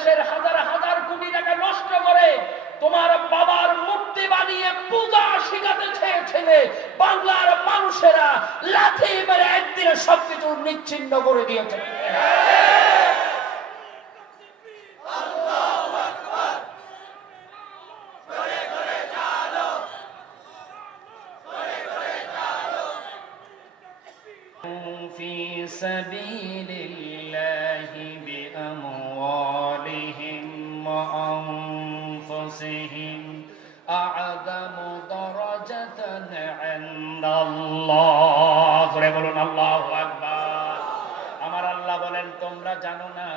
বাংলাদেশের হাজার হাজার কোটি টাকা নষ্ট করে তোমার বাবার মূর্তি বানিয়ে পূজা শিখাতে চেয়েছিলে বাংলার মানুষেরা লাথি মেরে একদিনে সবকিছু নিচ্ছিন্ন করে দিয়েছে في سبيل وأنفسهم أعظم درجة عند الله জোরে বলুন আল্লাহু আকবার আমার আল্লাহ বলেন তোমরা জানো না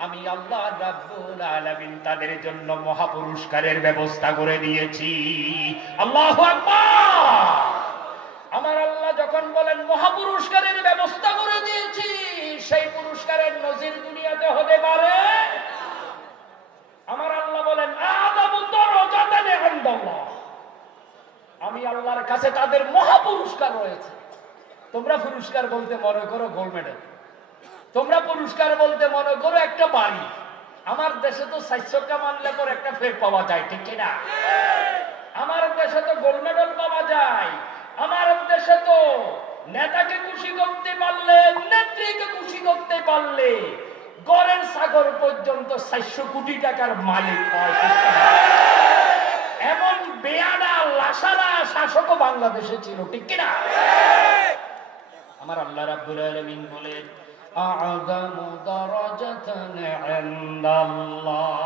আমি আল্লাহ রাব্বুল আলামিন তাদের জন্য মহা পুরস্কারের ব্যবস্থা করে দিয়েছি আল্লাহু আকবার আমার আল্লাহ যখন বলেন মহাপুরস্কারের ব্যবস্থা করে দিয়েছি সেই পুরস্কারের নজির দুনিয়াতে হতে পারে আমি আল্লাহর কাছে তাদের মহাপুরস্কার রয়েছে। তোমরা পুরস্কার বলতে মনে করো গোল্ড মেডেল। তোমরা পুরস্কার বলতে মনে করো একটা বাড়ি। আমার দেশে তো স্বাস্থ্যকা মানলে পর একটা ফ্লেট পাওয়া যায়, ঠিক কিনা? আমার দেশে তো গোল্ড মেডেল পাওয়া যায়। আমার দেশে তো নেতাকে খুশি করতে পারলে, নেত্রীকে খুশি করতে পারলে গড়ের সাগর পর্যন্ত চারশো কোটি টাকার মালিক হয়? এমন বেয়ানা লাসারা শাসকও বাংলাদেশে ছিল, ঠিক কিনা? আমার আল্লাহ রাব্বুল আলামিন বলেন আ'যামু দারাজাতান ইনদাল্লাহ।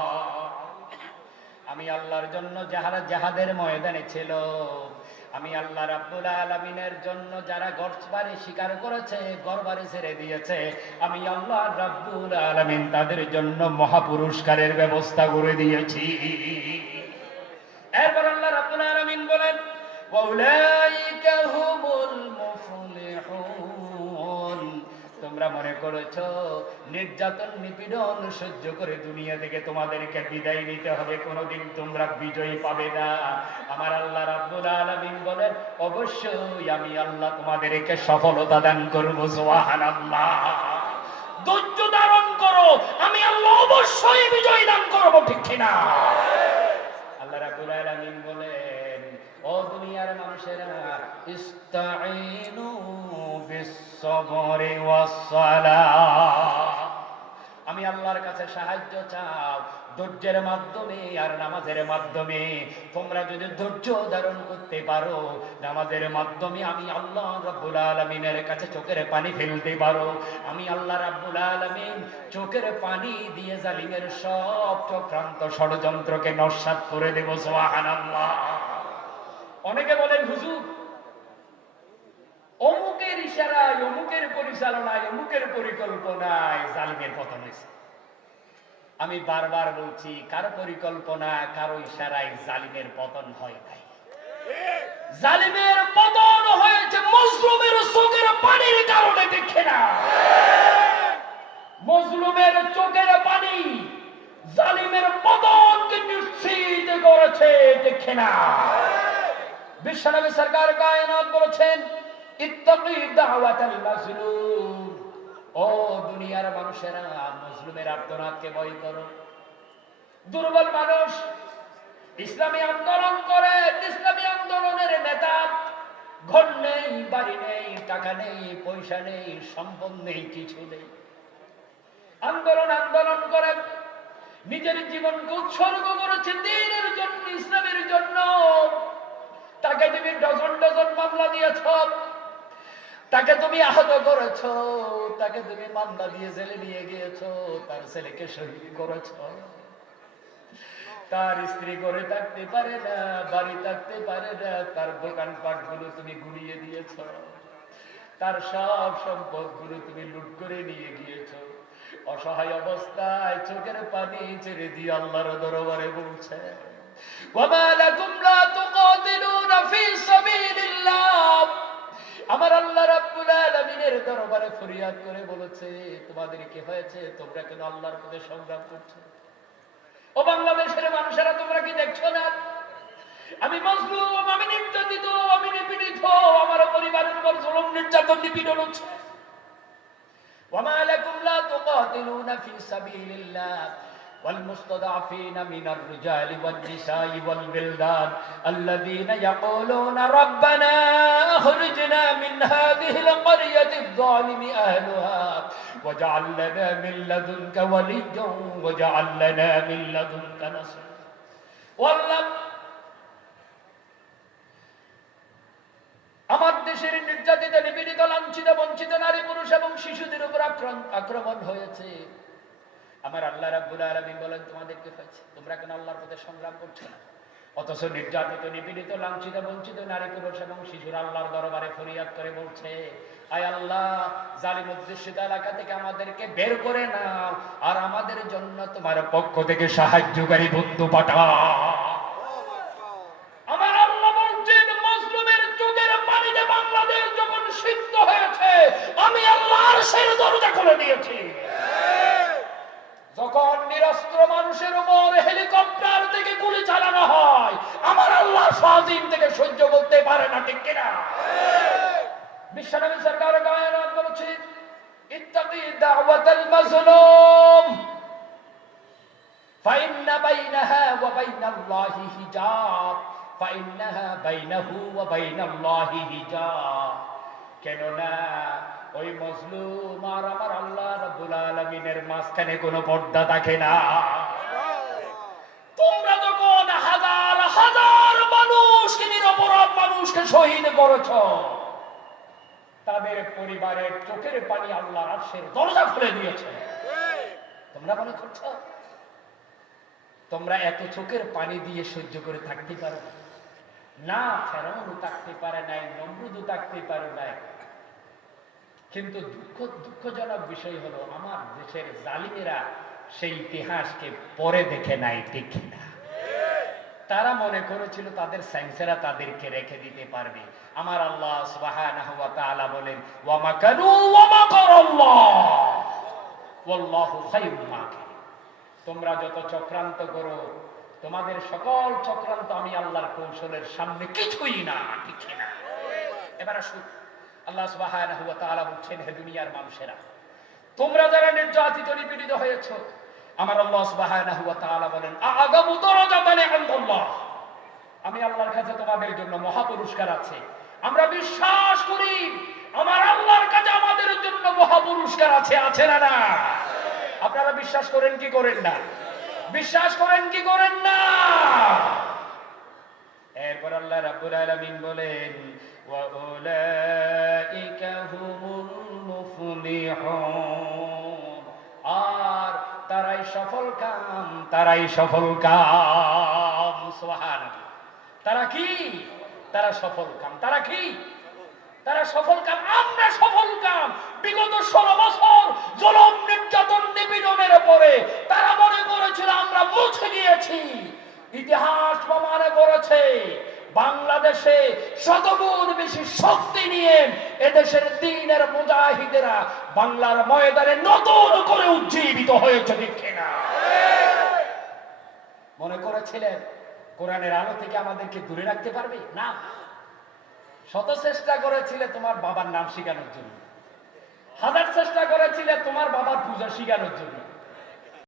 আমি আল্লাহর জন্য যাহারা জাহাদের ময়দানে ছিল, আমি আল্লাহ রাব্বুল আলামিনের জন্য যারা গর্বারে স্বীকার করেছে, গর্বারে ছেড়ে দিয়েছে, আমি আল্লাহ রাব্বুল আলামিন তাদের জন্য মহাপুরস্কারের ব্যবস্থা করে দিয়েছি এরপর আল্লাহ রাব্বুল আলামিন বলেন ওয়াউলাইকা হুমুল মুফলিহুন তোমরা মনে করেছ, নির্যাতন, নিপীড়ন সহ্য করে দুনিয়া থেকে তোমাদেরকে বিদায় নিতে হবে, কোনোদিন তোমরা বিজয়ী পাবে না। আমার আল্লাহ রাব্বুল আলামিন বলেন, অবশ্যই আমি আল্লাহ তোমাদেরকে সফলতা দান করব করব, সুবহানাল্লাহ। ধৈর্য ধারণ করো, আমি আল্লাহ অবশ্যই বিজয় দান করব, ঠিক কিনা আল্লাহ রাব্বুল আলামিন বলেন ও দুনিয়ার মানুষেরা ইস্তাঈনু বিস-সাবরি ওয়াস-সালাহ আমি আল্লাহর কাছে সাহায্য চাও, ধৈর্যের মাধ্যমে আর নামাজের মাধ্যমে। তোমরা যদি ধৈর্য ধারণ করতে পারো, নামাজের মাধ্যমে আমি আল্লাহ রাব্বুল আলামিনের কাছে চোখের পানি ফেলতে পারো। আমি আল্লাহ রাব্বুল আলামিন চোখের পানি দিয়ে জালিমের সব চক্রান্ত ষড়যন্ত্রকে নস্বাত করে দেব, সুবহানাল্লাহ। অনেকে বলেন, হুজুর অমুকের ইশারায়, অমুকের পরিচালনায়, অমুকের পরিকল্পনায় জালিমের পতন হয়েছে। আমি বারবার বলছি, কারও পরিকল্পনা, কারও ইশারায় জালিমের পতন হয় নাই। জালিমের পতন হয়েছে মজলুমের চোখের পানির কারণে, দেখে না। মজলুমের চোখের পানি জালিমের পতনকে নিশ্চিত করেছে, দেখে না। বিশ্বনবী সরকার কায়নাত বলেছেন ইত্তাকি ও দুনিয়ার মানুষেরা, মুসলিমের আর্তনাদকে ভয় করো। দুর্বল মানুষ, ইসলামী আন্দোলন করে, ইসলামী আন্দোলনের নেতা। ঘর নেই, বাড়ি নেই, টাকা নেই, পয়সা নেই, সম্পদ নেই, কিছু নেই। আন্দোলন আন্দোলন করে, নিজের জীবনকে উৎসর্গ করেছে দিনের জন্য, ইসলামের জন্য। তাকে তুমি ডজন ডজন মামলা দিয়েছ। তাকে তুমি আহত করেছ তাকে তুমি মামলা দিয়ে জেলে নিয়ে গিয়েছ তার ছেলেকে শহীদ করেছ তার স্ত্রী করে থাকতে পারে না বাড়ি থাকতে পারে না তার দোকানপাট গুলো তুমি গুলিয়ে দিয়েছ তার সব সম্পদ গুলো তুমি লুট করে নিয়ে গিয়েছ অসহায় অবস্থায় চোখের পানি ছেড়ে দিয়ে আল্লাহর দরবারে বলছে وما لكم لا تقاتلون في سبيل الله আমার আল্লাহ রাব্বুল আলামিনের দরবারে ফরিয়াদ করে বলেছে, তোমাদের কি হয়েছে? তোমরা কেন আল্লাহর পথে সংগ্রাম করছ? ও বাংলাদেশের মানুষেরা, তোমরা কি দেখছ না? আমি মজলুম, আমি নির্যাতিত, আমি নিপীড়িত, আমার পরিবারের উপর জুলুম, নির্যাতন, নিপীড়ন হচ্ছে। ওয়া মা লাকুম লা তুকাতিলুনা ফি সাবিলিল্লাহ। والمستضعفين من الرجال والنساء والبلدان الذين يقولون ربنا اخرجنا من هذه القرية الظالم أهلها واجعل لنا من لدنك وليا واجعل لنا من لدنك نصرا والله আমার দেশের নির্যাতিত নিপীড়িত লাঞ্ছিত বঞ্চিত নারী পুরুষ এবং শিশুদের উপর আক্রম- আক্রমণ হয়েছে আমার আল্লাহ রাব্বুল আলমী বলেন, তোমাদেরকে হয়েছে তোমরা কেন আল্লাহর পথে সংগ্রাম করছ না। অথচ নির্যাতিত, নিপীড়িত, লাঞ্ছিত, বঞ্চিত নারী, পুরুষ এবং শিশুরা আল্লাহর দরবারে ফরিয়াদ করে বলছে, আয় আল্লাহ, জালিম উদ্দেশ্যিত এলাকা থেকে আমাদেরকে বের করে নাও। আর আমাদের জন্য তোমার পক্ষ থেকে সাহায্যকারী বন্ধু পাঠাও আমার আল্লাহ বলছেন মজলুমের চোখের পানিতে বাংলাদেশ যখন সিদ্ধ হয়েছে আমি আল্লাহর সেই দরজা খুলে দিয়েছি যখন নিরস্ত্র মানুষের উপর হেলিকপ্টার থেকে গুলি চালানো হয় আমার আল্লাহ স্বাধীন থেকে সহ্য করতে পারে না ঠিক কিনা বিশ্বনবী সরকার গায়নাত বলেছে ইত্তাকি দাওয়াতাল মাজলুম فإن بينها وبين الله حجاب فإنها بينه وبين الله حجاب কেননা ওই মজলুম আর আমার আল্লাহ রাব্বুল আলামিনের মাঝখানে কোনো পর্দা থাকে না নিরপরাধ মানুষকে শহীদ করেছ। তাদের পরিবারের চোখের পানি আল্লাহ আরশের দরজা খুলে দিয়েছে। তোমরা মনে করছ? তোমরা এত চোখের পানি দিয়ে সহ্য করে থাকতে পারো না? না থাকতে পারে নাই, নমরুদও থাকতে পারে নাই। কিন্তু দুঃখ, দুঃখজনক বিষয় হলো, আমার দেশের জালিমেরা সেই ইতিহাসকে পরে দেখে নাই, দেখি না তারা মনে করেছিল তাদের স্যাংসেরা তাদেরকে রেখে দিতে পারবে। আমার আল্লাহ সুবহানাহু বলেন তোমরা যত চক্রান্ত করো, তোমাদের সকল চক্রান্ত আমি আল্লাহর কৌশলের সামনে কিছুই না ঠিক না। এবার আসুন, আল্লাহ তাআলা বলছেন, হে দুনিয়ার মানুষেরা, তোমরা যারা নির্যাতিত, নিপীড়িত হয়েছ আমার আল্লাহ সুবহানাহু ওয়া তাআলা বলেন, আগামু দরজাতানে আনদাল্লাহ আমি আল্লাহর কাছে তোমাদের জন্য মহা পুরস্কার আছে। আমরা বিশ্বাস করি, আমার আল্লাহর কাছে আমাদের জন্য মহা পুরস্কার আছে আছে না না? আপনারা বিশ্বাস করেন কি করেন না? বিশ্বাস করেন কি করেন না? এরপর আল্লাহ রাব্বুল আলামিন বলেন, ওয়া উলাইকা হুমুল মুফলিহুন। সফল কাম, তারাই সফল কাম। সুবহানাল্লাহ। তারা কি? তারা সফল কাম। তারা কি? তারা সফল কাম। আমরা সফল কাম। বিগত ষোলো বছর জলম, নির্যাতন, নিপীড়নের পরে তারা মনে করেছিল, আমরা মুছে গিয়েছি। ইতিহাস প্রমাণে করেছে, বাংলাদেশে শতগুণ বেশি শক্তি নিয়ে এদেশের দিনের মুজাহিদেরা বাংলার ময়দানে নতুন করে উজ্জীবিত হয়েছে করেছিলেন? কোরআনের আলো থেকে আমাদেরকে দূরে রাখতে পারবে? না। শত চেষ্টা করেছিলে তোমার বাবার নাম শিখানোর জন্য। হাজার চেষ্টা করেছিলে তোমার বাবার পূজা শিখানোর জন্য।